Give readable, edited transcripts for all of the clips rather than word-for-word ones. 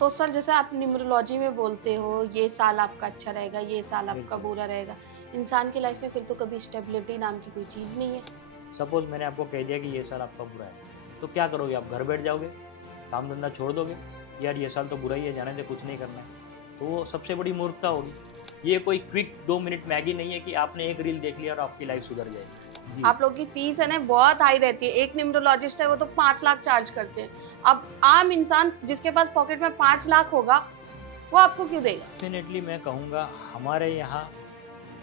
तो सर जैसे आप न्यूमरोलॉजी में बोलते हो ये साल आपका अच्छा रहेगा, ये साल आपका बिल्कुल। बुरा रहेगा। इंसान की लाइफ में फिर तो कभी स्टेबिलिटी नाम की कोई चीज़ नहीं है। सपोज़ मैंने आपको कह दिया कि ये साल आपका बुरा है, तो क्या करोगे आप? घर बैठ जाओगे? काम-धंधा छोड़ दोगे? यार ये साल तो बुरा ही है, जाने दे, कुछ नहीं करना है। तो वो सबसे बड़ी मूर्खता होगी। ये कोई क्विक 2 मिनट मैगी नहीं है कि आपने एक रील देख लिया और आपकी लाइफ सुधर जाएगी। जी। आप लोगों की फीस है ना बहुत हाई रहती है। एक न्यूमरोलॉजिस्ट है वो तो 5 लाख चार्ज करते हैं। अब आम इंसान जिसके पास पॉकेट में 5 लाख होगा, वो आपको क्यों देगा? डेफ़िनेटली मैं कहूँगा हमारे यहाँ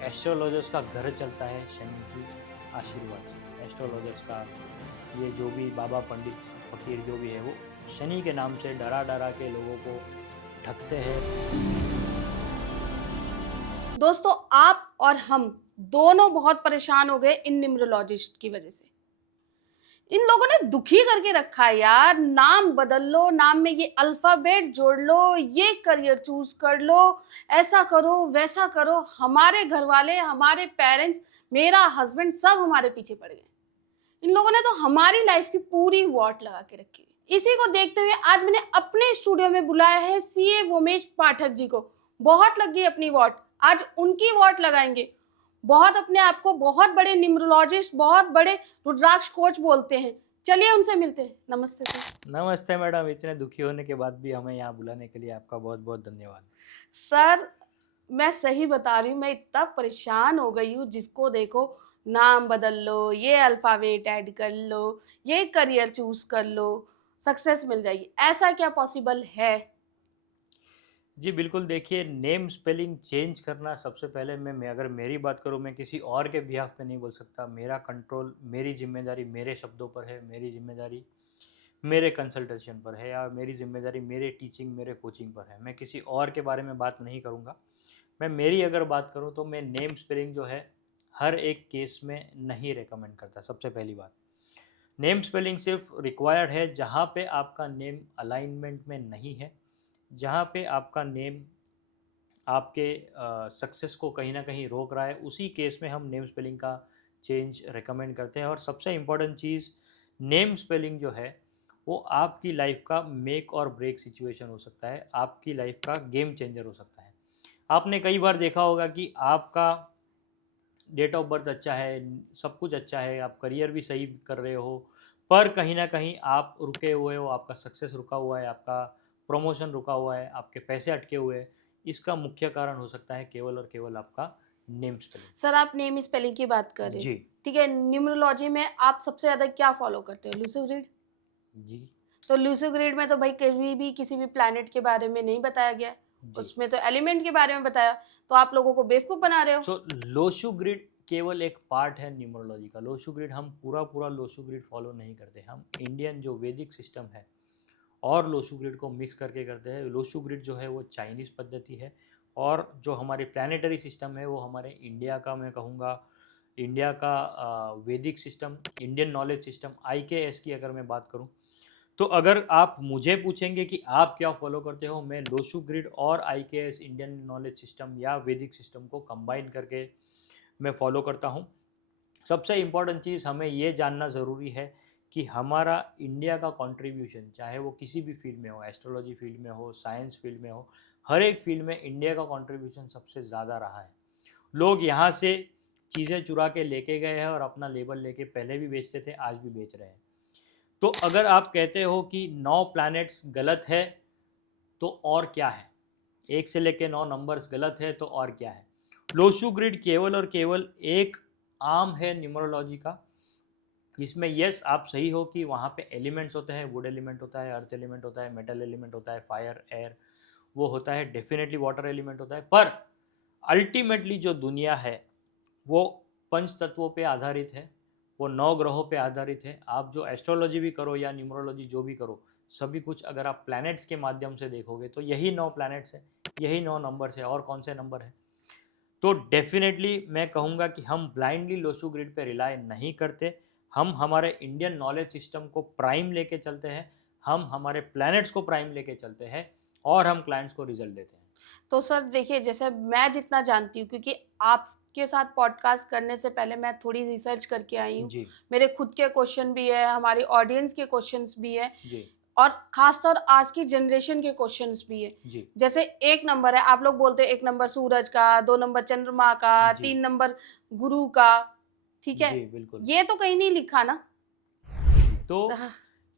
एस्ट्रोलॉजर्स का घर चलता है शनि की आशीर्वाद से। एस्ट्रोलॉजर्स का ये जो भी बाबा, पंडित, फ़कीर जो भी है वो शनि के नाम से डरा-डरा के लोगों को ठगते हैं। दोस्तों आप और हम दोनों बहुत परेशान हो गए इन न्यूमरोलॉजिस्ट की वजह से। इन लोगों ने दुखी करके रखा है यार। नाम बदल लो, नाम में ये अल्फाबेट जोड़ लो, ये करियर चूज कर लो, ऐसा करो वैसा करो। हमारे घर वाले, हमारे पेरेंट्स, मेरा हस्बैंड सब हमारे पीछे पड़ गए। इन लोगों ने तो हमारी लाइफ की पूरी वॉट लगा के रखी है। इसी को देखते हुए आज मैंने अपने स्टूडियो में बुलाया है सीए वोमेश पाठक जी को। बहुत लग गई अपनी वॉट, आज उनकी वॉट लगाएंगे। बहुत अपने आप को बहुत बड़े न्यूमरोलॉजिस्ट, बहुत बड़े रुद्राक्ष कोच बोलते हैं। चलिए उनसे मिलते हैं। नमस्ते सर। नमस्ते मैडम, इतने दुखी होने के बाद भी हमें यहाँ बुलाने के लिए आपका बहुत-बहुत धन्यवाद। सर मैं सही बता रही हूँ, मैं इतना परेशान हो गई हूँ। जिसको देखो नाम बदल लो, ये अल्फाबेट ऐड कर लो, ये करियर चूज कर लो, सक्सेस मिल जाएगी। ऐसा क्या पॉसिबल है? जी बिल्कुल, देखिए नेम स्पेलिंग चेंज करना सबसे पहले मैं अगर मेरी बात करूँ, मैं किसी और के बिहाफ़ पे नहीं बोल सकता। मेरा कंट्रोल, मेरी ज़िम्मेदारी मेरे शब्दों पर है, मेरी ज़िम्मेदारी मेरे कंसल्टेशन पर है, या मेरी ज़िम्मेदारी मेरे टीचिंग, मेरे कोचिंग पर है। मैं किसी और के बारे में बात नहीं करूँगा। मैं मेरी अगर बात करूँ तो मैं नेम स्पेलिंग जो है, हर एक केस में नहीं रिकमेंड करता, सबसे पहली बात। नेम स्पेलिंग सिर्फ़ रिक्वायर्ड है जहाँ पे आपका नेम अलाइनमेंट में नहीं है, जहाँ पे आपका नेम आपके सक्सेस को कहीं न कहीं रोक रहा है, उसी केस में हम नेम स्पेलिंग का चेंज रिकमेंड करते हैं। और सबसे इम्पोर्टेंट चीज़, नेम स्पेलिंग जो है, वो आपकी लाइफ़ का मेक और ब्रेक सिचुएशन हो सकता है, आपकी लाइफ़ का गेम चेंजर हो सकता है। आपने कई बार देखा होगा कि आपका डेट ऑफ बर्थ अच्छा है, सब कुछ अच्छा है, आप करियर भी सही कर रहे हो, पर कहीं न कहीं आप रुके हुए हो, आपका सक्सेस रुका हुआ है, आपका प्रमोशन रुका हुआ है, आपके पैसे अटके हुए हैं। इसका मुख्य कारण हो सकता है केवल और केवल आपका नेम स्पेलिंग। सर आप नेम स्पेलिंग की बात कर रहे हो, जी, ठीक है। न्यूमरोलॉजी में आप सबसे ज्यादा क्या फॉलो करते हो? Lucid grid. जी, तो लूसिड ग्रिड में तो भाई कभी भी किसी भी प्लैनेट के बारे में नहीं बताया गया है। जी। उसमें तो एलिमेंट के बारे में बताया। तो आप लोगों को बेवकूफ बना रहे हो। सो लोशु ग्रिड केवल एक पार्ट है न्यूमरोलॉजी का। लोशु ग्रिड हम पूरा-पूरा लोशु ग्रिड फॉलो नहीं करते। हम इंडियन जो वैदिक सिस्टम है और लोशु ग्रिड को मिक्स करके करते हैं। लोशु ग्रिड जो है वो चाइनीज़ पद्धति है, और जो हमारी प्लानिटरी सिस्टम है वो हमारे इंडिया का, मैं कहूँगा इंडिया का वैदिक system, Indian knowledge system IKS की अगर मैं बात करूँ, तो अगर आप मुझे पूछेंगे कि आप क्या फॉलो करते हो, मैं लोशु ग्रिड और आईकेएस, इंडियन नॉलेज सिस्टम या वैदिक सिस्टम को कंबाइन करके मैं फॉलो करता हूँ। सबसे इम्पोर्टेंट चीज़ हमें ये जानना ज़रूरी है कि हमारा इंडिया का कंट्रीब्यूशन, चाहे वो किसी भी फील्ड में हो, एस्ट्रोलॉजी फील्ड में हो, साइंस फील्ड में हो, हर एक फील्ड में इंडिया का कंट्रीब्यूशन सबसे ज़्यादा रहा है। लोग यहाँ से चीज़ें चुरा के लेके गए हैं और अपना लेबल लेके पहले भी बेचते थे, आज भी बेच रहे हैं। तो अगर आप कहते हो कि 9 प्लैनेट्स गलत है, तो और क्या है? 1 से लेके 9 नंबर्स गलत है तो और क्या है? लोशु ग्रिड केवल और केवल एक आर्म है न्यूमरोलॉजी का, जिसमें यस आप सही हो कि वहाँ पे एलिमेंट्स होते हैं, वुड एलिमेंट होता है, अर्थ एलिमेंट होता है, मेटल एलिमेंट होता है, फायर, एयर वो होता है, डेफ़िनेटली वाटर एलिमेंट होता है। पर अल्टीमेटली जो दुनिया है, वो पंच तत्वों पे आधारित है, वो 9 ग्रहों पे आधारित है। आप जो एस्ट्रोलॉजी भी करो या न्यूमरोलॉजी जो भी करो, सभी कुछ अगर आप प्लैनेट्स के माध्यम से देखोगे तो यही 9 प्लैनेट्स हैं, यही 9 नंबर्स हैं, और कौन से नंबर हैं? तो डेफ़िनेटली मैं कहूँगा कि हम ब्लाइंडली लोशु ग्रिड पे रिलाय नहीं करते। हम हमारे इंडियन नॉलेज सिस्टम को प्राइम लेके चलते हैं, हम हमारे प्लैनेट्स को प्राइम लेके चलते हैं, और हम क्लाइंट्स को रिज़ल्ट देते हैं। तो सर देखिए जैसे मैं जितना जानती हूँ, क्योंकि आपके साथ पॉडकास्ट करने से पहले मैं थोड़ी रिसर्च करके आई हूँ। जी, मेरे खुद के क्वेश्चन भी है, हमारी ऑडियंस के क्वेश्चंस भी है। जी, और खासतौर आज की जनरेशन के क्वेश्चंस भी है। जी जैसे एक नंबर है, आप लोग बोलते हैं एक नंबर सूरज का, 2 नंबर चंद्रमा का, जी 3 नंबर गुरु का, ठीक है? जी बिल्कुल। ये तो कहीं नहीं लिखा ना। तो हाँ,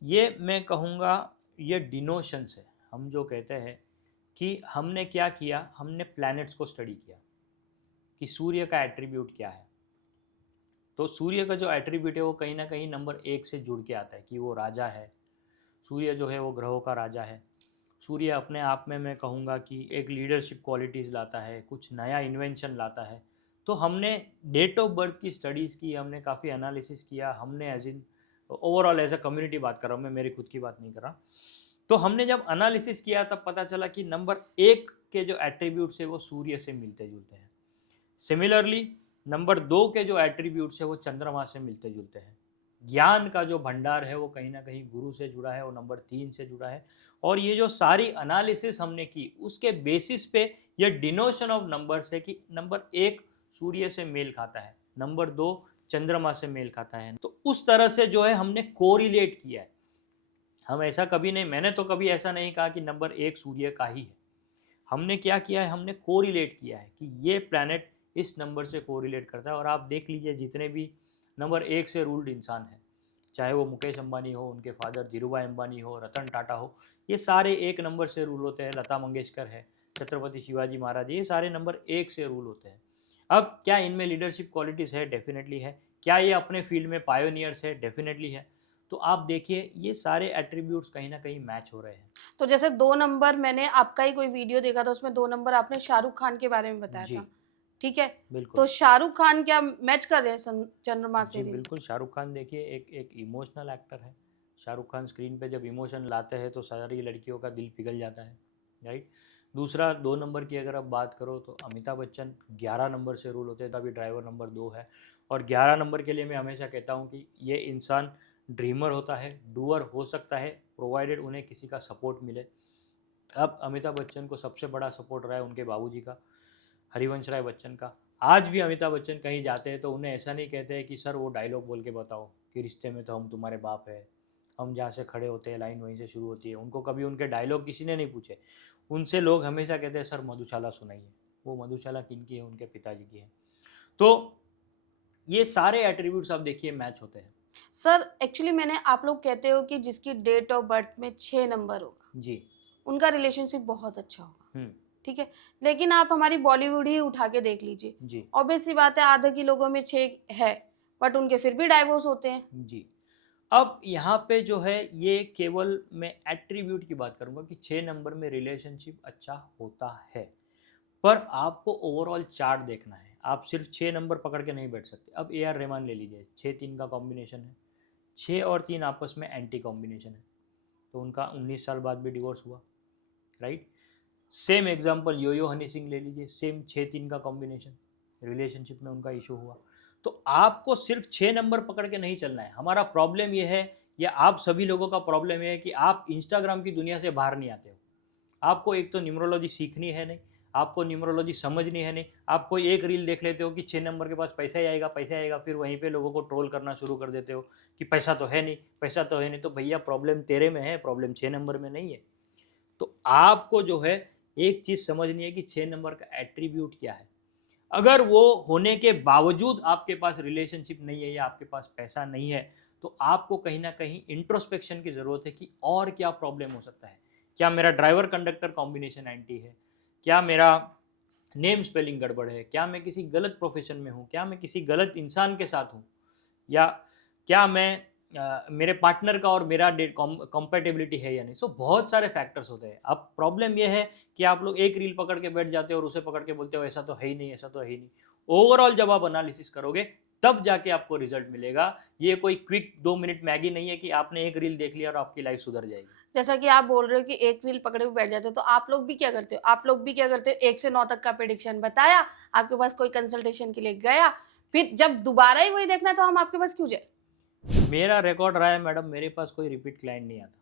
ये मैं कहूँगा ये डिनोशंस है। हम जो कहते हैं कि हमने क्या किया, हमने प्लैनेट्स को स्टडी किया कि सूर्य का एट्रीब्यूट क्या है। तो सूर्य का जो एट्रीब्यूट है वो कहीं ना कहीं नंबर 1 से जुड़ के आता है कि वो राजा है। सूर्य जो है वो ग्रहों का राजा है। सूर्य अपने आप में मैं कहूँगा कि एक लीडरशिप क्वालिटीज़ लाता है, कुछ नया इन्वेंशन लाता है। तो हमने डेट ऑफ बर्थ की स्टडीज़ की, हमने काफ़ी एनालिसिस किया, हमने as in overall as a community बात कर रहा हूँ मैं, मेरी खुद की बात नहीं कर रहा। तो हमने जब एनालिसिस किया तब पता चला कि नंबर 1 के जो एट्रीब्यूट्स है वो सूर्य से मिलते जुलते हैं। सिमिलरली नंबर 2 के जो एट्रीब्यूट्स है वो चंद्रमा से मिलते जुलते हैं। ज्ञान का जो भंडार है वो कहीं ना कहीं गुरु से जुड़ा है, वो नंबर 3 से जुड़ा है। और ये जो सारी एनालिसिस हमने की उसके बेसिस पे ये डिनोशन ऑफ नंबर्स है कि नंबर 1 सूर्य से मेल खाता है, नंबर 2 चंद्रमा से मेल खाता है। तो उस तरह से जो है हमने कोरिलेट किया है। हम ऐसा कभी नहीं, मैंने तो कभी ऐसा नहीं कहा कि नंबर 1 सूर्य का ही है। हमने क्या किया है, हमने कोरिलेट किया है कि ये प्लैनेट इस नंबर से कोरिलेट करता है। और आप देख लीजिए जितने भी नंबर 1 से रूल्ड इंसान हैं, चाहे वो मुकेश अंबानी हो, उनके फादर धीरूभाई अंबानी हो, रतन टाटा हो, ये सारे 1 नंबर से रूल होते हैं। लता मंगेशकर है, छत्रपति शिवाजी महाराज, ये सारे नंबर 1 से रूल होते हैं। अब क्या इनमें लीडरशिप क्वालिटीज़ है? डेफिनेटली है। क्या ये अपने फील्ड में पायोनियर्स है? डेफिनेटली है। तो आप देखिए ये सारे एट्रीब्यूट्स कहीं ना कहीं मैच हो रहे हैं। तो जैसे 2 नंबर, मैंने आपका ही कोई वीडियो देखा था, उसमें 2 नंबर आपने शाहरुख खान के बारे में बताया जी था, ठीक है? बिल्कुल। तो शाहरुख खान क्या मैच कर रहे हैं चंद्रमा से जी रिलेटेड? बिल्कुल, शाहरुख खान देखिए एक एक इमोशनल एक्टर है। शाहरुख खान स्क्रीन पे जब इमोशन लाते हैं तो सारी लड़कियों का दिल पिघल जाता है, राइट। दूसरा 2 नंबर की अगर आप बात करो तो अमिताभ बच्चन 11 नंबर से रूल होते हैं, तभी ड्राइवर नंबर 2 है। और 11 नंबर के लिए मैं हमेशा कहता हूँ कि ये इंसान ड्रीमर होता है, डूअर हो सकता है, प्रोवाइडेड उन्हें किसी का सपोर्ट मिले। अब अमिताभ बच्चन को सबसे बड़ा सपोर्ट रहा है उनके बाबूजी का, हरिवंश राय बच्चन का। आज भी अमिताभ बच्चन कहीं जाते हैं तो उन्हें ऐसा नहीं कहते हैं कि सर वो डायलॉग बोल के बताओ कि रिश्ते में तो हम तुम्हारे बाप है। हम जहाँ से खड़े होते हैं लाइन वहीं से शुरू होती है। उनको कभी उनके डायलॉग किसी ने नहीं पूछे। उनसे लोग हमेशा कहते हैं सर मधुशाला सुनाइए। वो मधुशाला किनकी है? उनके पिताजी की है। तो ये सारे एट्रीब्यूट्स आप देखिए मैच होते हैं। सर एक्चुअली मैंने, आप लोग कहते हो कि जिसकी डेट ऑफ बर्थ में 6 नंबर होगा, जी। उनका रिलेशनशिप बहुत अच्छा होगा, हम्म। ठीक है? लेकिन आप हमारी बॉलीवुड ही उठा के देख लीजिए, जी ऑब्वियस सी बात है आधे की लोगों में 6 है, बट उनके फिर भी डाइवोर्स होते हैं। जी। अब यहाँ पे जो है ये केवल मैं एट्रीब्यूट की बात करूँगा कि 6 नंबर में रिलेशनशिप अच्छा होता है। पर आपको ओवरऑल चार्ट देखना है। आप सिर्फ 6 नंबर पकड़ के नहीं बैठ सकते। अब ए आर रहमान ले लीजिए, 6-3 का कॉम्बिनेशन है। 6 और 3 आपस में एंटी कॉम्बिनेशन है, तो उनका 19 साल बाद भी डिवोर्स हुआ, राइट। सेम एग्जांपल यो यो हनी सिंह ले लीजिए, सेम 6-3 का कॉम्बिनेशन, रिलेशनशिप में उनका इशू हुआ। तो आपको सिर्फ 6 नंबर पकड़ के नहीं चलना है। हमारा प्रॉब्लम ये है, या आप सभी लोगों का प्रॉब्लम ये है कि आप इंस्टाग्राम की दुनिया से बाहर नहीं आते हो। आपको एक तो न्यूमरोलॉजी सीखनी है नहीं, आपको न्यूमरोलॉजी समझनी है नहीं। आप कोई एक रील देख लेते हो कि 6 नंबर के पास पैसा ही आएगा, पैसा आएगा, फिर वहीं पे लोगों को ट्रोल करना शुरू कर देते हो कि पैसा तो है नहीं, पैसा तो है नहीं। तो भैया प्रॉब्लम तेरे में है, प्रॉब्लम 6 नंबर में नहीं है। तो आपको जो है एक चीज़ समझनी है कि 6 नंबर का एट्रीब्यूट क्या है। अगर वो होने के बावजूद आपके पास रिलेशनशिप नहीं है या आपके पास पैसा नहीं है, तो आपको कहीं ना कहीं इंट्रोस्पेक्शन की ज़रूरत है कि और क्या प्रॉब्लम हो सकता है। क्या मेरा ड्राइवर कंडक्टर कॉम्बिनेशन एंटी है? क्या मेरा नेम स्पेलिंग गड़बड़ है? क्या मैं किसी गलत प्रोफेशन में हूँ? क्या मैं किसी गलत इंसान के साथ हूँ? या क्या मैं मेरे पार्टनर का और मेरा कंपेटेबिलिटी है या नहीं। सो बहुत सारे फैक्टर्स होते हैं। अब प्रॉब्लम ये है कि आप लोग एक रील पकड़ के बैठ जाते हो और उसे पकड़ के बोलते हो ऐसा तो है ही नहीं, ऐसा तो है ही नहीं। ओवरऑल जब आप एनालिसिस करोगे तब जाके आपको रिजल्ट मिलेगा। ये कोई क्विक 2 मिनट मैगी नहीं है कि आपने एक रील देख लिया और आपकी लाइफ सुधर जाएगी। जैसा कि आप बोल रहे हो कि एक रील पकड़े हुए बैठ जाते हो, तो आप लोग भी क्या करते हो? आप लोग भी क्या करते हो, 1 से 9 तक का प्रेडिक्शन बताया, आपके पास कोई कंसल्टेशन के लिए गया, फिर जब दोबारा ही वही देखना है तो हम आपके पास क्यों जाए? मेरा रिकॉर्ड रहा है मैडम, मेरे पास कोई रिपीट क्लाइंट नहीं आता।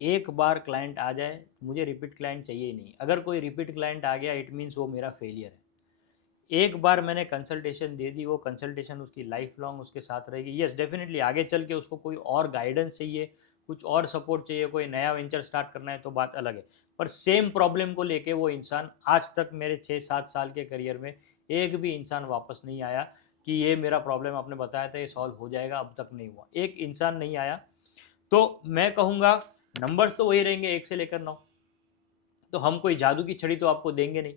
एक बार क्लाइंट आ जाए, मुझे रिपीट क्लाइंट चाहिए ही नहीं। अगर कोई रिपीट क्लाइंट आ गया इट मीन्स वो मेरा फेलियर है। एक बार मैंने कंसल्टेशन दे दी, वो कंसल्टेशन उसकी लाइफ लॉन्ग उसके साथ रहेगी। यस डेफिनेटली आगे चल के उसको कोई और गाइडेंस चाहिए, कुछ और सपोर्ट चाहिए, कोई नया वेंचर स्टार्ट करना है तो बात अलग है। पर सेम प्रॉब्लम को लेके वो इंसान आज तक मेरे 6-7 साल के करियर में एक भी इंसान वापस नहीं आया कि ये मेरा प्रॉब्लम आपने बताया था ये सॉल्व हो जाएगा, अब तक नहीं हुआ, एक इंसान नहीं आया। तो मैं कहूँगा नंबर्स तो वही रहेंगे 1 से लेकर 9। तो हम कोई जादू की छड़ी तो आपको देंगे नहीं।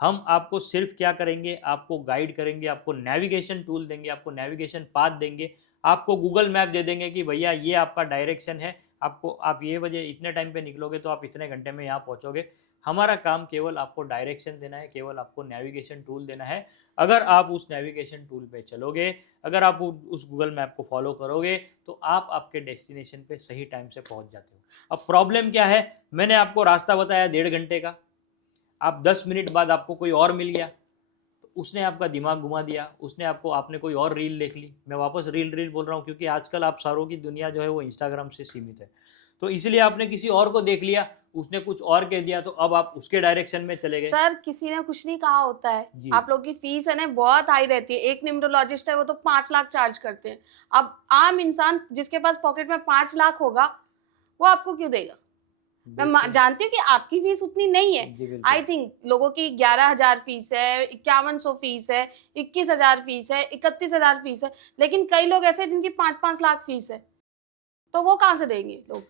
हम आपको सिर्फ क्या करेंगे, आपको गाइड करेंगे, आपको नेविगेशन टूल देंगे, आपको नेविगेशन पाथ देंगे, आपको गूगल मैप दे देंगे कि भैया ये आपका डायरेक्शन है, आपको आप ये बजे इतने टाइम पे निकलोगे तो आप इतने घंटे में यहाँ पहुँचोगे। हमारा काम केवल आपको डायरेक्शन देना है, केवल आपको नेविगेशन टूल देना है। अगर आप उस नेविगेशन टूल पे चलोगे, अगर आप उस गूगल मैप को फॉलो करोगे, तो आप आपके डेस्टिनेशन पे सही टाइम से पहुँच जाते हो। अब प्रॉब्लम क्या है, मैंने आपको रास्ता बताया 1.5 घंटे का, आप 10 मिनट बाद आपको कोई और मिल गया, तो उसने आपका दिमाग घुमा दिया, उसने आपने कोई और रील देख ली। मैं वापस रील बोल रहा हूँ क्योंकि आजकल आप सारों की दुनिया जो है वो इंस्टाग्राम से सीमित है। तो इसलिए आपने किसी और को देख लिया, उसने कुछ और कह दिया, तो अब आप उसके डायरेक्शन में चले गए। सर किसी ने कुछ नहीं कहा होता है, जी। आप लोग की फीस है ना बहुत हाई रहती है। एक न्यूमरोलॉजिस्ट है वो तो 5 लाख चार्ज करते हैं। अब आम इंसान जिसके पास पॉकेट में 5 लाख होगा वो आपको क्यों देगा? मैं देखिए, जानती हूँ कि आपकी फीस उतनी नहीं है। जी बिल्कुल। आई थिंक लोगों की 11,000 फीस है, 5100 फीस है, 21,000 फीस है, 31,000 फीस है, लेकिन कई लोग ऐसे हैं जिनकी 5-5 लाख फीस है, तो वो कहाँ से देंगे लोग?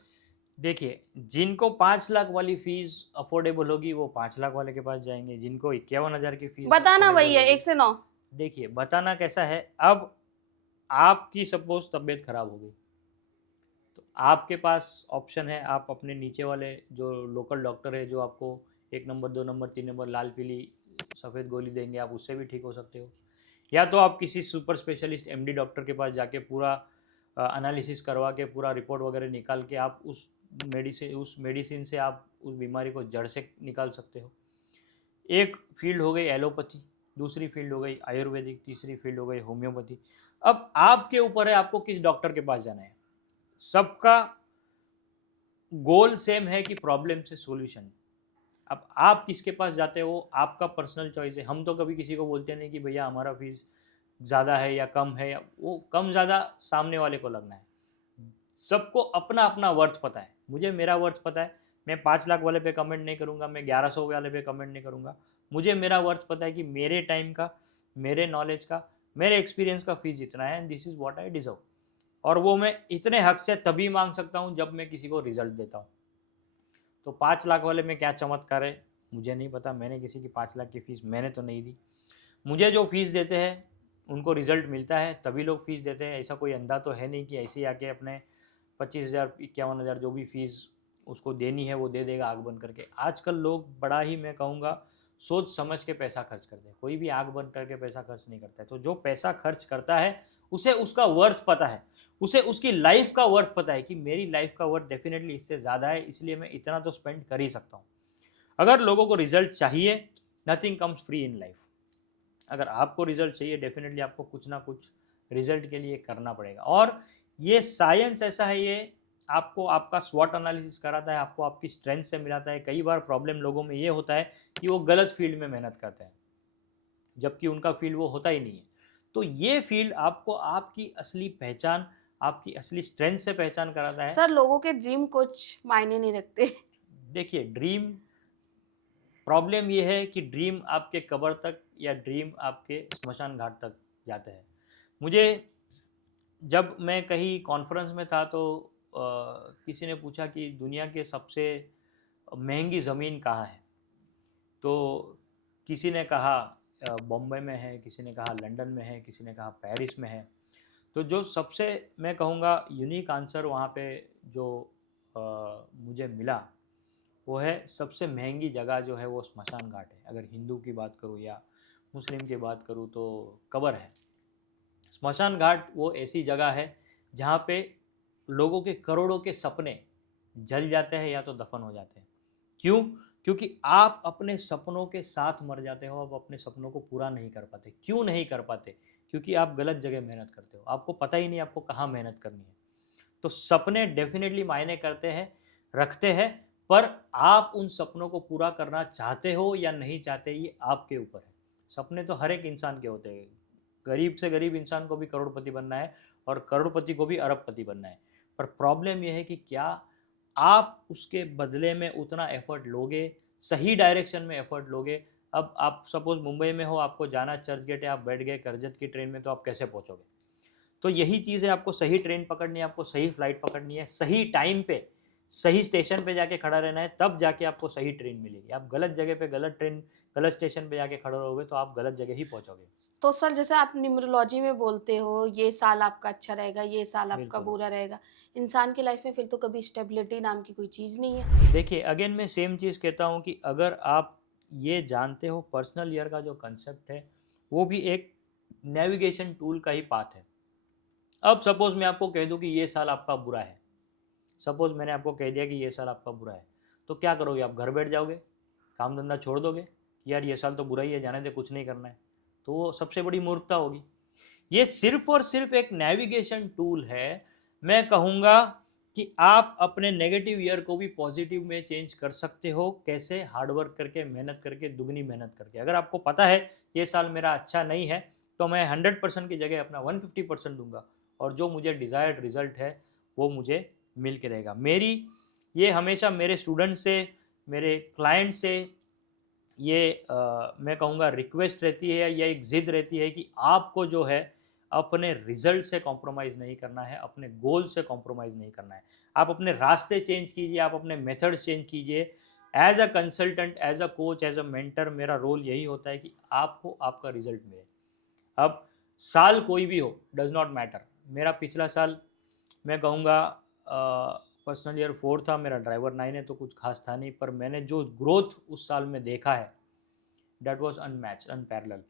देखिए, जिनको 5 लाख वाली फीस अफोर्डेबल होगी वो 5 लाख वाले के पास जाएंगे, जिनको 51,000 की फीस बताना affordable वही है होगी। 1 से 9। देखिए, बताना कैसा है, अब आपकी सपोज तबीयत खराब हो गई, तो आपके पास ऑप्शन है, आप अपने नीचे वाले जो लोकल डॉक्टर है जो आपको 1 नंबर 2 नंबर 3 नंबर लाल पीली सफ़ेद गोली देंगे, आप उससे भी ठीक हो सकते हो। या तो आप किसी सुपर स्पेशलिस्ट एमडी डॉक्टर के पास जाके पूरा एनालिसिस करवा के पूरा रिपोर्ट वगैरह निकाल के आप उस मेडिसिन से आप उस बीमारी को जड़ से निकाल सकते हो। एक फील्ड हो गई एलोपैथी, दूसरी फील्ड हो गई आयुर्वेदिक, तीसरी फील्ड हो गई होम्योपैथी। अब आपके ऊपर है आपको किस डॉक्टर के पास जाना है। सबका गोल सेम है कि प्रॉब्लम से सॉल्यूशन। अब आप किसके पास जाते हो आपका पर्सनल चॉइस है। हम तो कभी किसी को बोलते नहीं कि भैया हमारा फीस ज़्यादा है या कम है, या वो कम ज़्यादा सामने वाले को लगना है। सबको अपना अपना वर्थ पता है, मुझे मेरा वर्थ पता है। मैं 5 लाख वाले पे कमेंट नहीं करूँगा, मैं 1100 वाले पे कमेंट नहीं करूँगा। मुझे मेरा वर्थ पता है कि मेरे टाइम का, मेरे नॉलेज का, मेरे एक्सपीरियंस का फीस इतना है and this is what I deserve. और वो मैं इतने हक से तभी मांग सकता हूँ जब मैं किसी को रिजल्ट देता हूँ। तो 5 लाख वाले में क्या चमत्कार है मुझे नहीं पता, मैंने किसी की 5 लाख की फ़ीस मैंने तो नहीं दी। मुझे जो फ़ीस देते हैं उनको रिज़ल्ट मिलता है तभी लोग फ़ीस देते हैं। ऐसा कोई अंधा तो है नहीं कि ऐसे ही आके अपने 25,000 51,000 जो भी फ़ीस उसको देनी है वो दे देगा आँख बंद करके। आजकल लोग बड़ा ही मैं कहूँगा सोच समझ के पैसा खर्च करते हैं, कोई भी आँख बंद करके पैसा खर्च नहीं करता है। तो जो पैसा खर्च करता है उसे उसका वर्थ पता है, उसे उसकी लाइफ का वर्थ पता है कि मेरी लाइफ का वर्थ डेफिनेटली इससे ज़्यादा है, इसलिए मैं इतना तो स्पेंड कर ही सकता हूँ। अगर लोगों को रिजल्ट चाहिए, nothing comes free in life. अगर आपको रिजल्ट चाहिए डेफिनेटली आपको कुछ ना कुछ रिजल्ट के लिए करना पड़ेगा। और ये साइंस ऐसा है, ये आपको आपका स्वॉट एनालिसिस कराता है, आपको आपकी स्ट्रेंथ से मिलाता है। कई बार प्रॉब्लम लोगों में ये होता है कि वो गलत फील्ड में मेहनत करते हैं, जबकि उनका फील्ड वो होता ही नहीं है। तो ये फील्ड आपको आपकी असली पहचान, आपकी असली स्ट्रेंथ से पहचान कराता है। सर लोगों के ड्रीम कुछ मायने नहीं रखते। देखिए, ड्रीम, प्रॉब्लम ये है कि ड्रीम आपके कब्र तक या ड्रीम आपके स्मशान घाट तक जाते हैं। मुझे जब मैं कहीं कॉन्फ्रेंस में था तो किसी ने पूछा कि दुनिया के सबसे महंगी ज़मीन कहाँ है। तो किसी ने कहा बॉम्बे में है, किसी ने कहा लंदन में है, किसी ने कहा पेरिस में है। तो जो सबसे मैं कहूँगा यूनिक आंसर वहाँ पे जो मुझे मिला वो है सबसे महंगी जगह जो है वो स्मशान घाट है। अगर हिंदू की बात करूँ या मुस्लिम की बात करूँ तो कब्र है। स्मशान घाट वो ऐसी जगह है जहाँ पे लोगों के करोड़ों के सपने जल जाते हैं या तो दफन हो जाते हैं। क्यों? क्योंकि आप अपने सपनों के साथ मर जाते हो, आप अपने सपनों को पूरा नहीं कर पाते। क्यों नहीं कर पाते? क्योंकि आप गलत जगह मेहनत करते हो, आपको पता ही नहीं आपको कहाँ मेहनत करनी है। तो सपने डेफिनेटली मायने करते हैं, रखते हैं, पर आप उन सपनों को पूरा करना चाहते हो या नहीं चाहते ये आपके ऊपर है। सपने तो हर एक इंसान के होते हैं, गरीब से गरीब इंसान को भी करोड़पति बनना है और करोड़पति को भी अरबपति बनना है। पर प्रॉब्लम यह है कि क्या आप उसके बदले में उतना एफर्ट लोगे, सही डायरेक्शन में एफर्ट लोगे। अब आप सपोज मुंबई में हो, आपको जाना चर्च गेट है, आप बैठ गए करजत की ट्रेन में, तो आप कैसे पहुंचोगे। तो यही चीज़ है, आपको सही ट्रेन पकड़नी है, आपको सही फ्लाइट पकड़नी है, सही टाइम पे सही स्टेशन पे जाके खड़ा रहना है, तब जाके आपको सही ट्रेन मिलेगी। आप गलत जगह पे गलत ट्रेन गलत स्टेशन पे जाके खड़े रहोगे तो आप गलत जगह ही पहुंचोगे। तो सर जैसे आप न्यूमरोलॉजी में बोलते हो ये साल आपका अच्छा रहेगा, ये साल आपका बिल्कुल। बुरा रहेगा, इंसान की लाइफ में फिर तो कभी स्टेबिलिटी नाम की कोई चीज़ नहीं है। देखिए अगेन मैं सेम चीज़ कहता हूँ कि अगर आप ये जानते हो पर्सनल ईयर का जो कंसेप्ट है वो भी एक नेविगेशन टूल का ही पाथ है। अब सपोज मैं आपको कह दूं कि ये साल आपका बुरा है, सपोज मैंने आपको कह दिया कि ये साल आपका बुरा है, तो क्या करोगे, आप घर बैठ जाओगे, काम धंधा छोड़ दोगे कि यार ये साल तो बुरा ही है, जाने दे, कुछ नहीं करना है। तो वो सबसे बड़ी मूर्खता होगी। ये सिर्फ और सिर्फ एक नेविगेशन टूल है। मैं कहूँगा कि आप अपने नेगेटिव ईयर को भी पॉजिटिव में चेंज कर सकते हो। कैसे? हार्डवर्क करके, मेहनत करके, दुगनी मेहनत करके। अगर आपको पता है ये साल मेरा अच्छा नहीं है, तो मैं 100% की जगह अपना 150% दूंगा, और जो मुझे डिज़ायर्ड रिजल्ट है वो मुझे मिल के रहेगा। मेरी ये हमेशा मेरे स्टूडेंट से, मेरे क्लाइंट से ये मैं कहूँगा रिक्वेस्ट रहती है या एक ज़िद रहती है कि आपको जो है अपने रिजल्ट से कॉम्प्रोमाइज़ नहीं करना है, अपने गोल से कॉम्प्रोमाइज़ नहीं करना है। आप अपने रास्ते चेंज कीजिए, आप अपने मेथड्स चेंज कीजिए। As a consultant, as a coach, as a mentor मेरा रोल यही होता है कि आपको आपका रिजल्ट मिले। अब साल कोई भी हो, डज नॉट मैटर। मेरा पिछला साल मैं कहूँगा पर्सनल ईयर 4 था, मेरा ड्राइवर 9 है, तो कुछ खास था नहीं, पर मैंने जो ग्रोथ उस साल में देखा है दैट वाज अनमैच्ड, अनपैरेलल।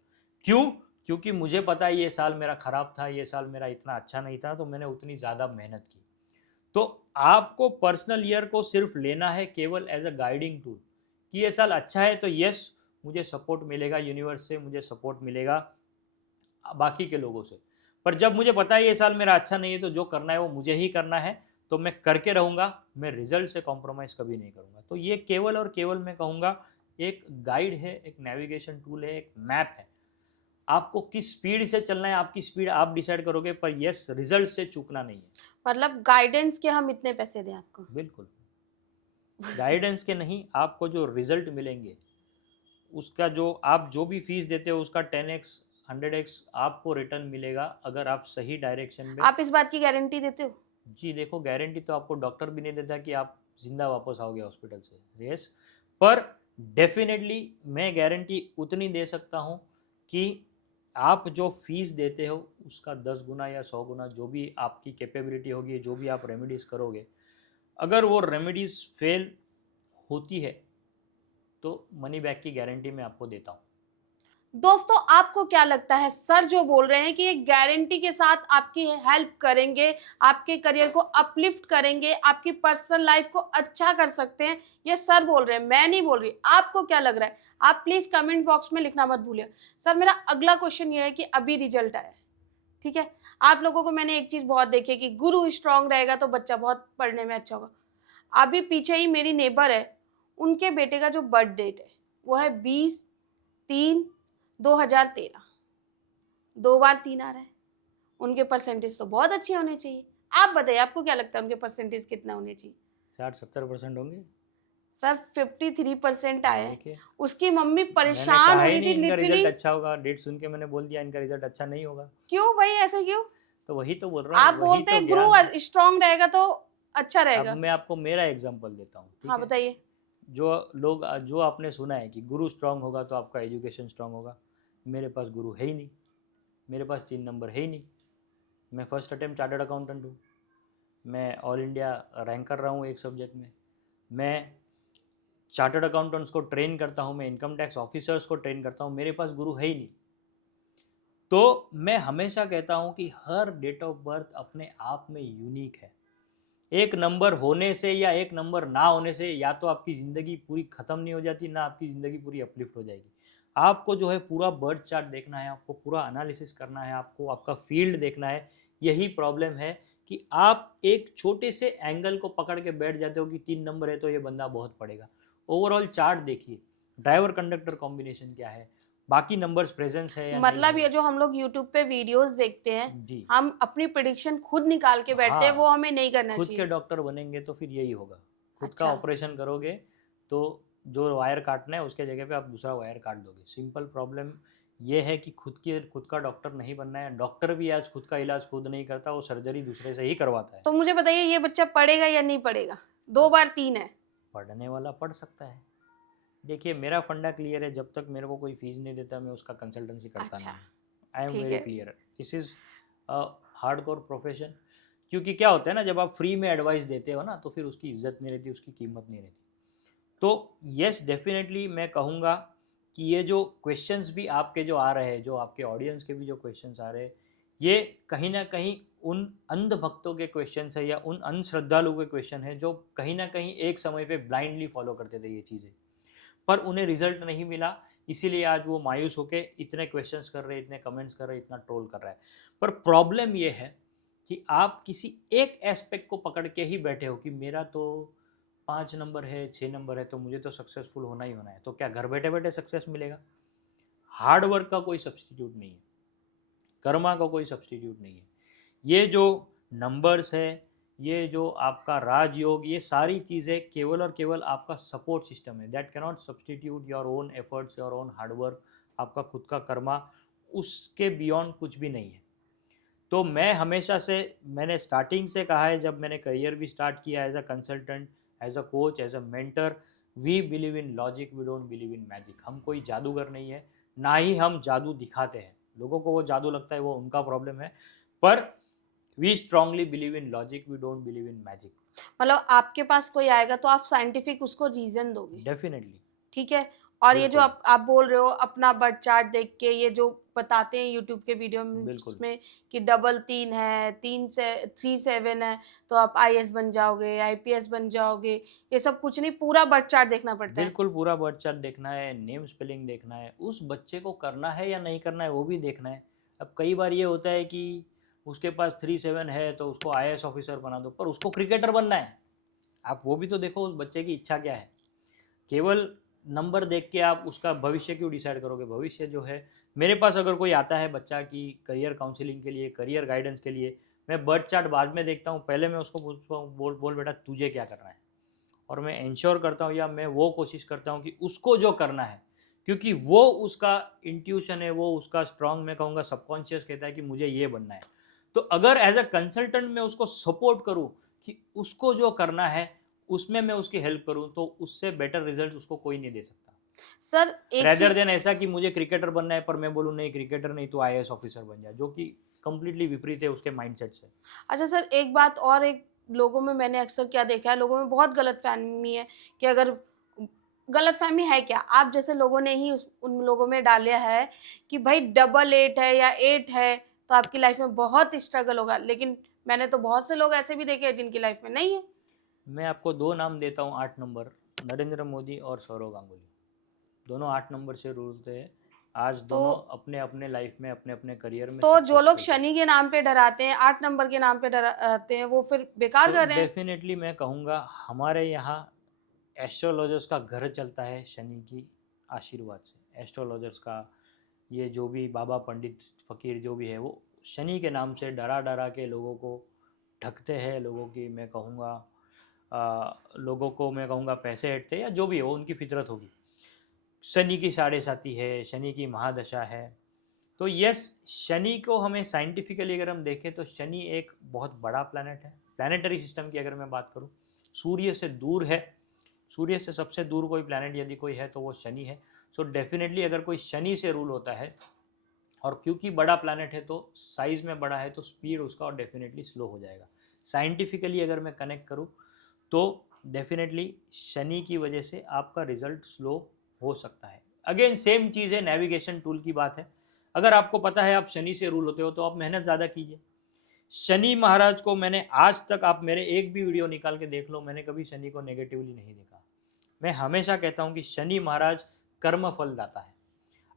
क्यों? क्योंकि मुझे पता है ये साल मेरा खराब था, ये साल मेरा इतना अच्छा नहीं था, तो मैंने उतनी ज़्यादा मेहनत की। तो आपको पर्सनल ईयर को सिर्फ लेना है केवल एज अ गाइडिंग टूल कि ये साल अच्छा है तो यस, मुझे सपोर्ट मिलेगा यूनिवर्स से, मुझे सपोर्ट मिलेगा बाकी के लोगों से। पर जब मुझे पता है ये साल मेरा अच्छा नहीं है, तो जो करना है वो मुझे ही करना है, तो मैं करके रहूँगा, मैं रिजल्ट से कॉम्प्रोमाइज़ कभी नहीं करूँगा। तो ये केवल और केवल मैं कहूँगा एक गाइड है, एक नेविगेशन टूल है, एक मैप है। आपको किस स्पीड से चलना है, आपकी स्पीड आप डिसाइड करोगे, पर यस, रिजल्ट से चूकना नहीं है। मतलब गाइडेंस के हम इतने पैसे दें आपको। बिल्कुल। गाइडेंस के नहीं, आपको जो रिजल्ट मिलेंगे उसका जो आप जो भी फीस देते हो उसका 10x 100x आपको रिटर्न मिलेगा, अगर आप सही डायरेक्शन में। आप इस बात की गारंटी देते हो? जी देखो, गारंटी तो आपको डॉक्टर भी नहीं देता कि आप जिंदा वापस आओगे हॉस्पिटल से, यस। पर डेफिनेटली मैं गारंटी उतनी दे सकता हूँ कि आप जो फीस देते हो उसका 10 गुना या 100 गुना जो भी आपकी कैपेबिलिटी होगी, जो भी आप रेमेडीज़ करोगे, अगर वो रेमेडीज़ फेल होती है तो मनी बैक की गारंटी मैं आपको देता हूँ। दोस्तों आपको क्या लगता है सर जो बोल रहे हैं कि ये गारंटी के साथ आपकी हेल्प करेंगे, आपके करियर को अपलिफ्ट करेंगे, आपकी पर्सनल लाइफ को अच्छा कर सकते हैं, ये सर बोल रहे हैं, मैं नहीं बोल रही। आपको क्या लग रहा है? आप प्लीज कमेंट बॉक्स में लिखना मत भूलिए। सर मेरा अगला क्वेश्चन ये है कि अभी रिजल्ट आया है, ठीक है, आप लोगों को मैंने एक चीज बहुत देखी है कि गुरु स्ट्रांग रहेगा तो बच्चा बहुत पढ़ने में अच्छा होगा। अभी पीछे ही मेरी नेबर है, उनके बेटे का जो बर्थ डेट है वो है 20/3/2013। 2 बार 3 आ रहा है। उनके परसेंटेज तो बहुत अच्छे होने चाहिए। आप बताइए आपको क्या लगता है उनके परसेंटेज कितना होने चाहिए? 60-70% होंगे। सर 53% आए हैं। देखिए, उसकी मम्मी मैंने परेशान कहा हो ही रही नहीं थी इनका रिजल्ट लिटरली। अच्छा होगा, डेट सुन के मैंने बोल दिया इनका रिजल्ट अच्छा नहीं होगा। क्यों भाई ऐसा क्यों? तो वही तो बोल रहा हूँ, आप वही बोलते तो हैं ज्ञान है। गुरु स्ट्रांग रहेगा तो अच्छा अब रहेगा। मैं आपको मेरा एग्जांपल देता हूँ, हाँ ठीक है। बताइए। जो आपने सुना है कि गुरु स्ट्रांग होगा तो आपका एजुकेशन स्ट्रांग होगा, मेरे पास गुरु है ही नहीं, मेरे पास 3 नंबर है ही नहीं। मैं फर्स्ट अटेम्प्ट चार्टर्ड अकाउंटेंट हूँ, मैं ऑल इंडिया रैंक कर रहा हूँ एक सब्जेक्ट में, मैं चार्टर्ड अकाउंटेंट्स को ट्रेन करता हूँ, मैं इनकम टैक्स ऑफिसर्स को ट्रेन करता हूँ, मेरे पास गुरु है ही नहीं। तो मैं हमेशा कहता हूँ कि हर डेट ऑफ बर्थ अपने आप में यूनिक है। एक नंबर होने से या एक नंबर ना होने से या तो आपकी ज़िंदगी पूरी ख़त्म नहीं हो जाती, ना आपकी ज़िंदगी पूरी अपलिफ्ट हो जाएगी। आपको जो है पूरा बर्थ चार्ट देखना है, आपको पूरा एनालिसिस करना है, आपको आपका फील्ड देखना है। यही प्रॉब्लम है कि आप एक छोटे से एंगल को पकड़ के बैठ जाते हो कि 3 नंबर है तो ये बंदा बहुत पड़ेगा। ओवरऑल चार्ट देखिए, ड्राइवर कंडक्टर कॉम्बिनेशन क्या है, बाकी नंबर्स प्रेजेंस है या नहीं मतलब है। ये जो हम लोग यूट्यूब पे वीडियोस देखते हैं, जी हम अपनी प्रिडिक्शन खुद निकाल के बैठते हैं, हाँ, वो हमें नहीं करना खुद के चाहिए। डॉक्टर बनेंगे तो फिर यही होगा। खुद का अच्छा, ऑपरेशन करोगे तो जो वायर काटना है उसके जगह पे आप दूसरा वायर काट दोगे। सिंपल प्रॉब्लम ये है कि खुद का डॉक्टर नहीं बनना है। डॉक्टर भी आज खुद का इलाज खुद नहीं करता, वो सर्जरी दूसरे से ही करवाता है। तो मुझे बताइए ये बच्चा पढ़ेगा या नहीं पढ़ेगा? 2 बार 3 है। पढ़ने वाला पढ़ सकता है। देखिए मेरा फंडा क्लियर है, जब तक मेरे को कोई फीस नहीं देता मैं उसका कंसल्टेंसी करता अच्छा, नहीं। आई एम ठीक वेरी है। Clear, this is a hardcore profession. क्योंकि क्या होता है ना, जब आप फ्री में एडवाइस देते हो ना तो फिर उसकी इज्जत नहीं रहती, उसकी कीमत नहीं रहती। तो यस डेफिनेटली मैं कहूँगा कि ये जो क्वेश्चंस भी आपके जो आ रहे हैं, जो आपके ऑडियंस के भी जो क्वेश्चंस आ रहे हैं, ये कहीं ना कहीं उन अंध भक्तों के क्वेश्चंस है या उन अंधश्रद्धालुओं के क्वेश्चन है जो कहीं ना कहीं एक समय पे ब्लाइंडली फॉलो करते थे ये चीज़ें, पर उन्हें रिजल्ट नहीं मिला। इसीलिए आज वो मायूस होके इतने क्वेश्चंस कर रहे हैं, इतने कमेंट्स कर रहे हैं, इतना ट्रोल कर रहा है। पर प्रॉब्लम ये है कि आप किसी एक एस्पेक्ट को पकड़ के ही बैठे हो कि मेरा तो 5 नंबर है, 6 नंबर है, तो मुझे तो सक्सेसफुल होना ही होना है। तो क्या घर बैठे बैठे सक्सेस मिलेगा? हार्ड वर्क का कोई सब्सटीट्यूट नहीं है, कर्मा का कोई सब्सटीट्यूट नहीं है। ये जो नंबर्स है, ये जो आपका राजयोग, ये सारी चीज़ें केवल और केवल आपका सपोर्ट सिस्टम है। That cannot substitute your own efforts, your own hard work, आपका खुद का कर्मा। उसके बियॉन्ड कुछ भी नहीं है। तो मैं हमेशा से, मैंने स्टार्टिंग से कहा है, जब मैंने करियर भी स्टार्ट किया as a consultant, as a coach, as a mentor, we believe in logic, we don't believe in magic. हम कोई जादूगर नहीं है, ना ही हम जादू दिखाते हैं। लोगों को वो जादू लगता है, वो उनका प्रॉब्लम है। पर we strongly believe in logic, we don't believe in magic. मतलब आपके पास कोई आएगा तो आप साइंटिफिक उसको रीज़न दोगे, डेफिनेटली। ठीक है? और ये जो बिल्कुल आप बोल रहे हो अपना बर्थ चार्ट देख के, ये जो बताते हैं यूट्यूब के वीडियोज़ बिल्कुल में कि डबल 3 है, 3 से 3 7 है, तो आप आईएएस बन जाओगे, आईपीएस बन जाओगे। ये सब कुछ नहीं, पूरा बर्थ चार्ट देखना पड़ता है। बिल्कुल, पूरा बर्थ चार्ट देखना है, नेम स्पेलिंग देखना है, उस बच्चे को करना है या नहीं करना है वो भी देखना है। अब कई बार ये होता है कि उसके पास 3-7 है तो उसको आईएएस ऑफिसर बना दो, पर उसको क्रिकेटर बनना है। आप वो भी तो देखो उस बच्चे की इच्छा क्या है। केवल नंबर देख के आप उसका भविष्य क्यों डिसाइड करोगे? भविष्य जो है, मेरे पास अगर कोई आता है बच्चा कि करियर काउंसलिंग के लिए, करियर गाइडेंस के लिए, मैं बर्थ चार्ट बाद में देखता हूँ, पहले मैं उसको पूछता हूँ, बोल बोल बेटा तुझे क्या करना है? और मैं इंश्योर करता हूँ या मैं वो कोशिश करता हूँ कि उसको जो करना है, क्योंकि वो उसका इंट्यूशन है, वो उसका स्ट्रांग, मैं कहूँगा सबकॉन्शियस कहता है कि मुझे ये बनना है। तो अगर एज अ कंसल्टेंट मैं उसको सपोर्ट करूँ कि उसको जो करना है उसमें मैं उसकी हेल्प करूँ, तो उससे बेटर रिजल्ट उसको कोई नहीं दे सकता। सर एक रेदर चीज़ देन ऐसा कि मुझे क्रिकेटर बनना है पर मैं बोलूँ नहीं क्रिकेटर नहीं तो आईएएस ऑफिसर बन जाए, जो कि कंप्लीटली विपरीत है उसके माइंडसेट से। अच्छा सर, एक बात और, एक लोगों में मैंने अक्सर क्या देखा है, लोगों में बहुत गलतफ़हमी है कि अगर गलतफ़हमी है क्या? आप जैसे लोगों ने ही उस उन लोगों में डाला है कि भाई डबल 8 है या 8 है, तो आपकी लाइफ़ में बहुत स्ट्रगल होगा। लेकिन मैंने तो बहुत से लोग ऐसे भी देखे हैं जिनकी लाइफ़ में नहीं है। मैं आपको 2 नाम देता हूँ 8 नंबर, नरेंद्र मोदी और सौरव गांगुली। दोनों 8 नंबर से रूलते हैं। आज तो दोनों अपने-अपने लाइफ में, अपने-अपने करियर में तो जो लोग सक्सेसफुल है। शनि के नाम पे डराते हैं, 8 नंबर के नाम पे डराते हैं, वो फिर बेकार सो कर रहे हैं। डेफ़िनेटली मैं कहूँगा हमारे यहाँ एस्ट्रोलॉजर्स का घर चलता है शनि की आशीर्वाद से। एस्ट्रोलॉजर्स का ये जो भी बाबा, पंडित, फ़कीर जो भी है वो शनि के नाम से डरा-डरा के लोगों को ठगते हैं, लोगों की मैं कहूँगा लोगों को मैं कहूँगा पैसे ऐंठते हैं या जो भी हो उनकी फ़ितरत होगी। शनि की साढ़े साती है, शनि की महादशा है। तो यस, शनि को हमें साइंटिफिकली अगर हम देखें तो शनि एक बहुत बड़ा प्लैनेट है। प्लैनेटरी सिस्टम की अगर मैं बात करूँ, सूर्य से दूर है। सूर्य से सबसे दूर कोई प्लैनेट यदि कोई है तो वो शनि है। सो डेफिनेटली अगर कोई शनि से रूल होता है, और क्योंकि बड़ा प्लैनेट है तो साइज़ में बड़ा है तो स्पीड उसका और डेफिनेटली स्लो हो जाएगा। साइंटिफिकली अगर मैं कनेक्ट करूँ तो डेफिनेटली शनि की वजह से आपका रिजल्ट स्लो हो सकता है। अगेन सेम चीज़ है, नेविगेशन टूल की बात है। अगर आपको पता है आप शनि से रूल होते हो तो आप मेहनत ज़्यादा कीजिए। शनि महाराज को मैंने आज तक, आप मेरे एक भी वीडियो निकाल के देख लो, मैंने कभी शनि को नेगेटिवली नहीं देखा। मैं हमेशा कहता हूँ कि शनि महाराज कर्म फल दाता है।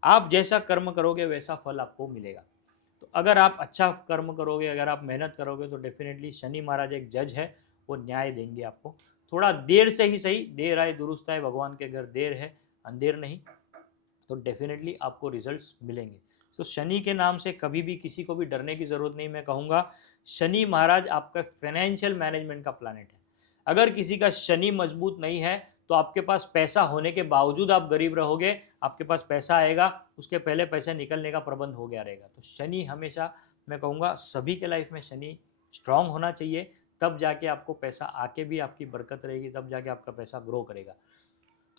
आप जैसा कर्म करोगे वैसा फल आपको मिलेगा। तो अगर आप अच्छा कर्म करोगे, अगर आप मेहनत करोगे तो डेफिनेटली शनि महाराज एक जज है, वो न्याय देंगे आपको। थोड़ा देर से ही सही, देर आए दुरुस्त आए, भगवान के घर देर है अंधेर नहीं। तो डेफिनेटली आपको रिजल्ट्स मिलेंगे। तो शनि के नाम से कभी भी किसी को भी डरने की ज़रूरत नहीं। मैं कहूँगा शनि महाराज आपका फाइनेंशियल मैनेजमेंट का प्लैनेट है। अगर किसी का शनि मजबूत नहीं है तो आपके पास पैसा होने के बावजूद आप गरीब रहोगे, आपके पास पैसा आएगा, उसके पहले पैसे निकलने का प्रबंध हो गया रहेगा। तो शनि हमेशा, मैं कहूँगा सभी के लाइफ में शनि स्ट्रांग होना चाहिए, तब जाके आपको पैसा आके भी आपकी बरकत रहेगी, तब जाके आपका पैसा ग्रो करेगा।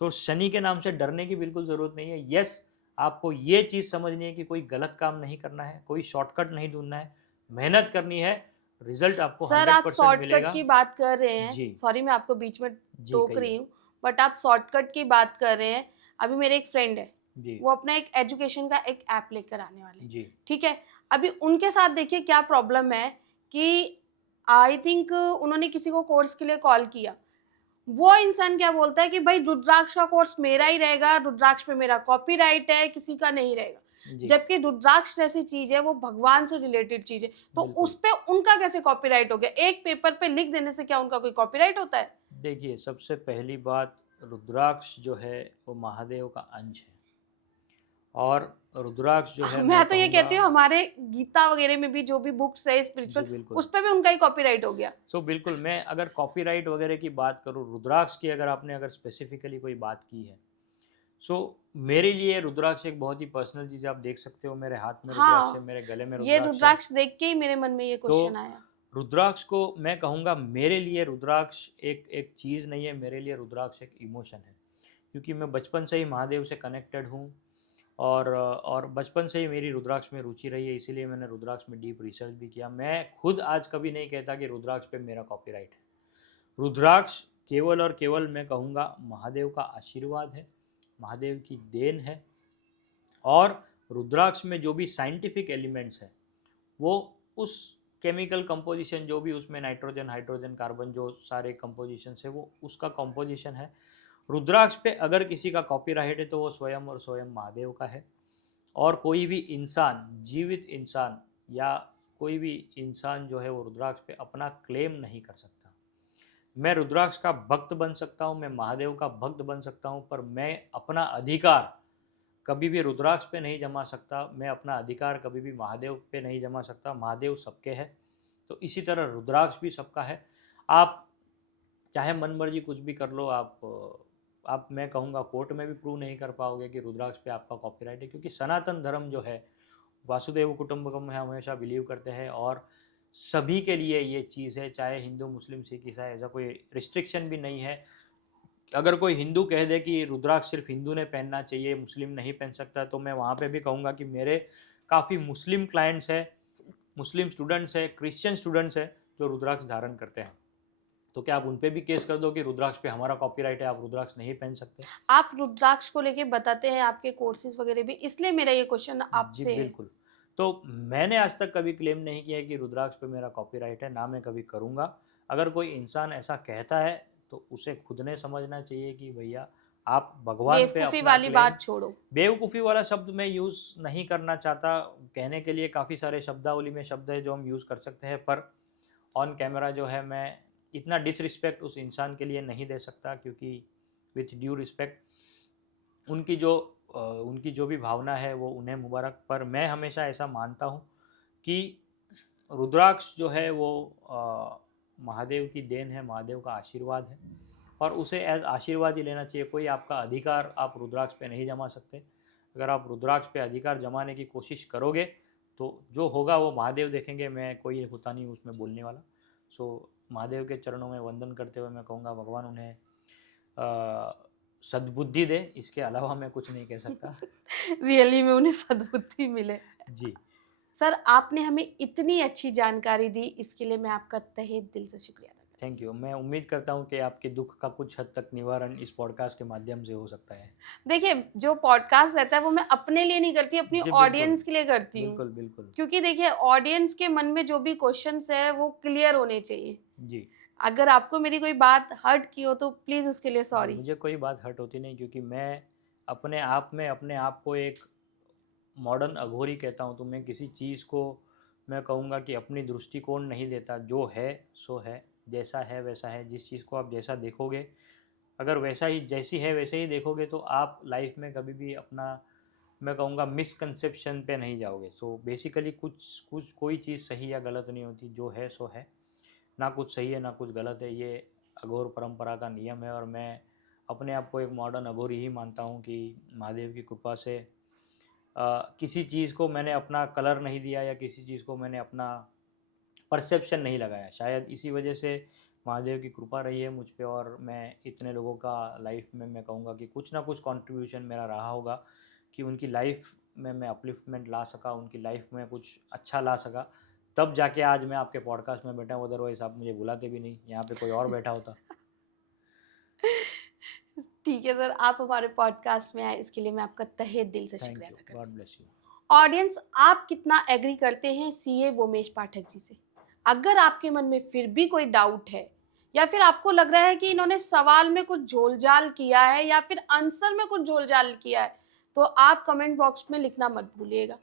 तो शनि के नाम से डरने की बिल्कुल ज़रूरत नहीं है। यस, आपको ये चीज़ समझनी है कि कोई गलत काम नहीं करना है, कोई शॉर्टकट नहीं ढूँढना है, मेहनत करनी है, रिज़ल्ट आपको सर आप 100% शॉर्टकट मिलेगा। की बात कर रहे हैं, जी, सॉरी मैं आपको बीच में जी टोक रही कहिए। हूँ, बट आप शॉर्टकट की बात कर रहे हैं। अभी मेरे एक फ्रेंड है, जी, वो अपना एक एजुकेशन का एक ऐप लेकर आने वाले हैं, जी, ठीक है। अभी उनके साथ देखिए क्या प्रॉब्लम है कि आई थिंक उन्होंने किसी को कोर्स के लिए कॉल किया, वो इंसान क्या बोलता है कि भाई रुद्राक्ष का कोर्स मेरा ही रहेगा, रुद्राक्ष पे मेरा कॉपीराइट है, किसी का नहीं रहेगा। जी, जबकि रुद्राक्ष जैसी चीज है वो भगवान से रिलेटेड चीज है, तो बिल्कुल। उस पे उनका कैसे कॉपीराइट हो गया? एक पेपर पे लिख देने से क्या उनका कोई कॉपीराइट होता है? देखिए, सबसे पहली बात, रुद्राक्ष जो है वो महादेव का अंश है, और रुद्राक्ष जो है मैं मैं तो ये कहूँगा। कहती हूँ हमारे गीता वगैरह में भी जो भी बुक्स है जी, स्पिरिचुअल, बिल्कुल। उस पे भी उनका ही कॉपीराइट हो गया। बिल्कुल, मैं अगर कॉपीराइट वगैरह की बात करूँ, रुद्राक्ष की अगर आपने अगर स्पेसिफिकली कोई बात की है, सो मेरे लिए रुद्राक्ष एक बहुत ही पर्सनल चीज़ है। आप देख सकते हो मेरे हाथ में रुद्राक्ष है, हाँ, मेरे गले में ये रुद्राक्ष है। रुद्राक्ष देख के ही मेरे मन में ये तो क्वेश्चन आया। रुद्राक्ष को मैं कहूँगा, मेरे लिए रुद्राक्ष एक एक चीज़ नहीं है, मेरे लिए रुद्राक्ष एक इमोशन है। क्योंकि मैं बचपन से ही महादेव से कनेक्टेड हूँ, और बचपन से ही मेरी रुद्राक्ष में रुचि रही है, इसीलिए मैंने रुद्राक्ष में डीप रिसर्च भी किया। मैं खुद आज कभी नहीं कहता कि रुद्राक्ष पे मेरा कॉपीराइट है। रुद्राक्ष केवल और केवल मैं कहूँगा महादेव का आशीर्वाद है, महादेव की देन है। और रुद्राक्ष में जो भी साइंटिफिक एलिमेंट्स हैं, वो उस केमिकल कंपोजिशन, जो भी उसमें नाइट्रोजन, हाइड्रोजन, कार्बन, जो सारे कंपोजिशन है, वो उसका कंपोजिशन है। रुद्राक्ष पे अगर किसी का कॉपीराइट है तो वो स्वयं और स्वयं महादेव का है। और कोई भी इंसान, जीवित इंसान या कोई भी इंसान जो है वो रुद्राक्ष पे अपना क्लेम नहीं कर सकता। मैं रुद्राक्ष का भक्त बन सकता हूँ, मैं महादेव का भक्त बन सकता हूँ, पर मैं अपना अधिकार कभी भी रुद्राक्ष पे नहीं जमा सकता, मैं अपना अधिकार कभी भी महादेव पे नहीं जमा सकता। महादेव सबके है, तो इसी तरह रुद्राक्ष भी सबका है। आप चाहे मन मर्जी कुछ भी कर लो, आप मैं कहूँगा कोर्ट में भी प्रूव नहीं कर पाओगे कि रुद्राक्ष पे आपका कॉपीराइट है, क्योंकि सनातन धर्म जो है वासुदेव कुटुंबकम में हमेशा बिलीव करते हैं, और सभी के लिए ये चीज़ है, चाहे हिंदू, मुस्लिम, सिख, ईसाई, ऐसा कोई रिस्ट्रिक्शन भी नहीं है। अगर कोई हिंदू कह दे कि रुद्राक्ष सिर्फ हिंदू ने पहनना चाहिए, मुस्लिम नहीं पहन सकता, तो मैं वहाँ पे भी कहूँगा कि मेरे काफ़ी मुस्लिम क्लाइंट्स हैं, मुस्लिम स्टूडेंट्स हैं, क्रिश्चियन स्टूडेंट्स हैं जो रुद्राक्ष धारण करते हैं। तो क्या आप उन पे भी केस कर दो कि रुद्राक्ष पे हमारा कॉपीराइट है, आप रुद्राक्ष नहीं पहन सकते? आप रुद्राक्ष को लेके बताते हैं आपके कोर्सेज वगैरह भी, इसलिए मेरा ये क्वेश्चन जी, आपसे है। बिल्कुल। तो मैंने आज तक कभी क्लेम नहीं किया है कि रुद्राक्ष पे मेरा कॉपीराइट है, ना मैं कभी करूँगा। अगर कोई इंसान ऐसा कहता है, तो उसे खुद ने समझना चाहिए कि भैया आप भगवान पे बेवकूफी अपना वाली क्लेम। बात छोड़ो। बेवकूफ़ी वाला शब्द मैं यूज़ नहीं करना चाहता। कहने के लिए काफ़ी सारे शब्दावली में शब्द है जो हम यूज़ कर सकते हैं, पर ऑन कैमरा जो है मैं इतना डिसरिस्पेक्ट उस इंसान के लिए नहीं दे सकता, क्योंकि विथ ड्यू रिस्पेक्ट उनकी जो भी भावना है वो उन्हें मुबारक। पर मैं हमेशा ऐसा मानता हूँ कि रुद्राक्ष जो है वो महादेव की देन है, महादेव का आशीर्वाद है, और उसे एज आशीर्वाद ही लेना चाहिए। कोई आपका अधिकार आप रुद्राक्ष पे नहीं जमा सकते। अगर आप रुद्राक्ष पे अधिकार जमाने की कोशिश करोगे तो जो होगा वो महादेव देखेंगे, मैं कोई होता नहीं उसमें बोलने वाला। महादेव के चरणों में वंदन करते हुए मैं कहूँगा भगवान उन्हें सद्बुद्धि दे, इसके अलावा मैं कुछ नहीं कह सकता। रियली में उन्हें सद्बुद्धि मिले। जी, सर आपने हमें इतनी अच्छी जानकारी दी, इसके लिए मैं आपका तहे दिल से शुक्रिया अदा करती थैंक यू। मैं उम्मीद करता हूँ कि आपके दुख का कुछ हद तक निवारण इस पॉडकास्ट के माध्यम से हो सकता है। हूँ। देखिए जो पॉडकास्ट रहता है वो मैं अपने लिए नहीं करती, अपनी जी, बिल्कुल। ऑडियंस के लिए करती हूँ। बिल्कुल, बिल्कुल। क्योंकि देखिए ऑडियंस के मन में जो भी क्वेश्चंस है वो क्लियर होने चाहिए। जी। अगर आपको मेरी कोई बात हर्ट की हो तो प्लीज उसके लिए सॉरी। मुझे कोई बात हर्ट होती नहीं, क्योंकि मैं अपने आप में अपने आप को एक मॉडर्न अघोरी कहता हूँ। तो मैं किसी चीज़ को, मैं कहूँगा कि अपनी दृष्टिकोण नहीं देता। जो है सो है, जैसा है वैसा है। जिस चीज़ को आप जैसा देखोगे, अगर वैसा ही जैसी है वैसे ही देखोगे, तो आप लाइफ में कभी भी अपना मैं कहूँगा मिसकंसेप्शन पे नहीं जाओगे। सो बेसिकली कुछ कुछ कोई चीज़ सही या गलत नहीं होती, जो है सो है, ना कुछ सही है ना कुछ गलत है। ये अघोर परंपरा का नियम है और मैं अपने आप को एक मॉडर्न अघोरी ही मानता हूँ कि महादेव की कृपा से किसी चीज़ को मैंने अपना कलर नहीं दिया या किसी चीज़ को मैंने अपना परसेप्शन नहीं लगाया। शायद इसी वजह से महादेव की कृपा रही है मुझ पे और मैं इतने लोगों का लाइफ में मैं कहूँगा कि कुछ ना कुछ कंट्रीब्यूशन मेरा रहा होगा कि उनकी लाइफ में मैं अपलिफ्टमेंट ला सका, उनकी लाइफ में कुछ अच्छा ला सका। तब जाके आज मैं आपके पॉडकास्ट में बैठा हूँ, अदरवाइज़ आप मुझे बुलाते भी नहीं, यहाँ पे कोई और बैठा होता। ठीक है सर, आप हमारे पॉडकास्ट में आए इसके लिए मैं आपका तहे दिल से थैंक शुक्रिया यू, अदा करती हूँ। God bless you. ऑडियंस, आप कितना एग्री करते हैं सीए वोमेश पाठक जी से? अगर आपके मन में फिर भी कोई डाउट है या फिर आपको लग रहा है कि इन्होंने सवाल में कुछ झोलझाल किया है या फिर आंसर में कुछ झोलझाल किया है, तो आप कमेंट बॉक्स में लिखना मत भूलिएगा।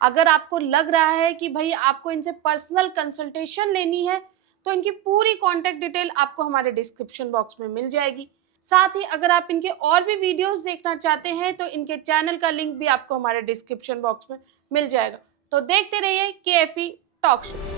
अगर आपको लग रहा है कि भाई आपको इनसे पर्सनल कंसल्टेशन लेनी है, तो इनकी पूरी कॉन्टैक्ट डिटेल आपको हमारे डिस्क्रिप्शन बॉक्स में मिल जाएगी। साथ ही अगर आप इनके और भी वीडियोस देखना चाहते हैं तो इनके चैनल का लिंक भी आपको हमारे डिस्क्रिप्शन बॉक्स में मिल जाएगा। तो देखते रहिए KFE टॉक शो।